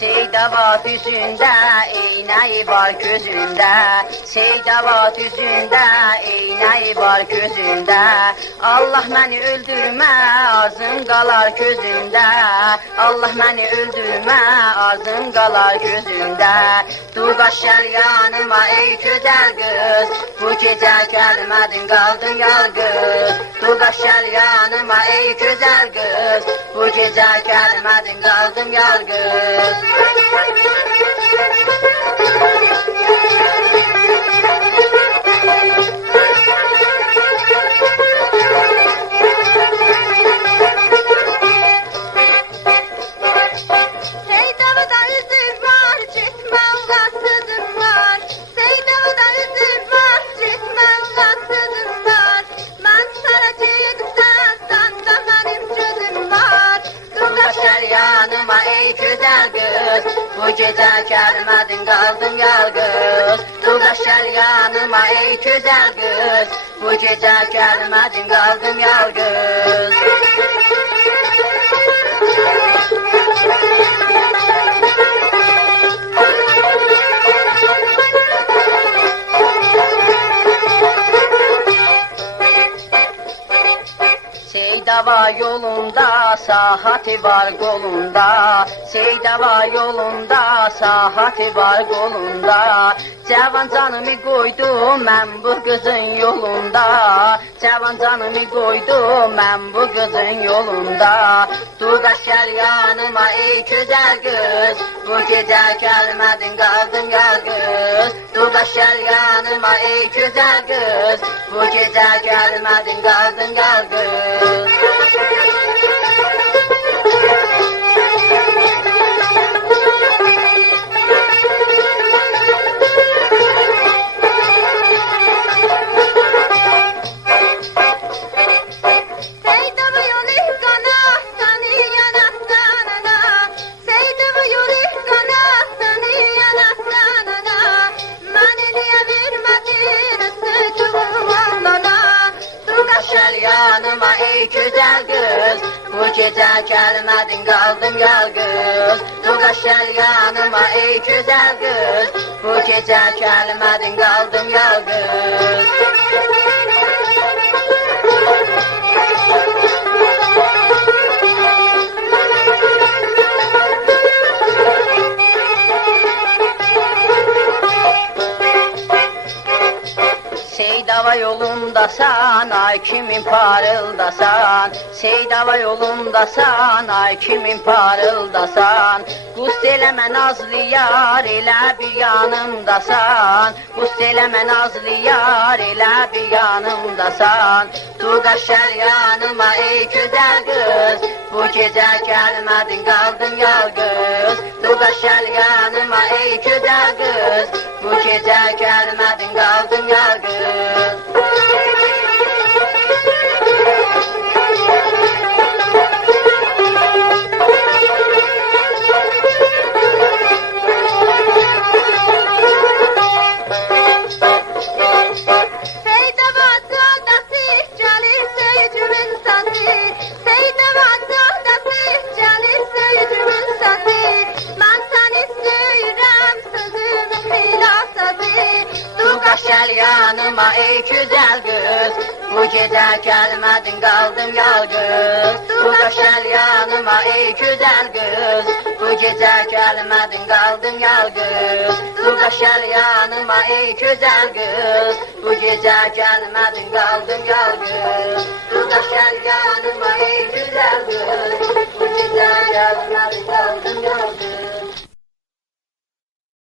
Seydavat yüzünde, eyneyi var gözünde. Seydavat yüzünde, eyneyi var gözünde. Allah məni öldürmə, arzum qalar gözündə. Allah məni öldürmə, arzum qalar gözündə. Dur gəl yanıma ey gözəl qız, bu gecə gəlmədin qaldın yalqız. Dur gəl yanıma ey gözəl qız, bu gecə gəlmədin qaldın yalqız. Yanıma ey güzel kız, bu gece gelmedin kaldın yalqız. Dur gəl yanıma ey güzel kız, bu gece gelmedin kaldın yalqız. Seydava yolunda, sahati var kolunda. Seydava yolunda, sahati var kolunda. Cavan canımı koydum mən bu kızın yolunda. Cavan canımı koydum mən bu kızın yolunda. Dur gəl yanıma ey güzel kız, bu gece gelmedin kaldın yalqız. Dur gəl yanıma ey güzel kız, bu gece gelmedin kaldın yalqız. Yanıma ey güzel kız, bu gece gelmedin kaldım yalqız. Dur gəl yanıma ey güzel kız, bu gece gelmedin kaldım yalqız. Seydava yolundasan, ay kimin parıldasan. Seydava yolundasan, ay kimin parıldasan. Qust eləmə nazlı yar, elə bir yanımdasan. Qust eləmə nazlı yar, elə bir yanımdasan. Dur gəl yanıma ey güzel kız, bu gece gelmedin kaldın yalqız. Dur gəl yanıma ey güzel kız, bu gece gelmedin kaldın yalqız. Gəl yanıma ey güzel kız, bu gece gelmedin kaldım yalqız. Dur gəl yanıma ey güzel kız, bu gece gelmedin kaldım yalqız. Dur gəl yanıma ey güzel kız, bu gece gelmedin kaldım yalqız. Dur gəl yanıma ey güzel kız, bu gece gelmedin kaldım yalqız.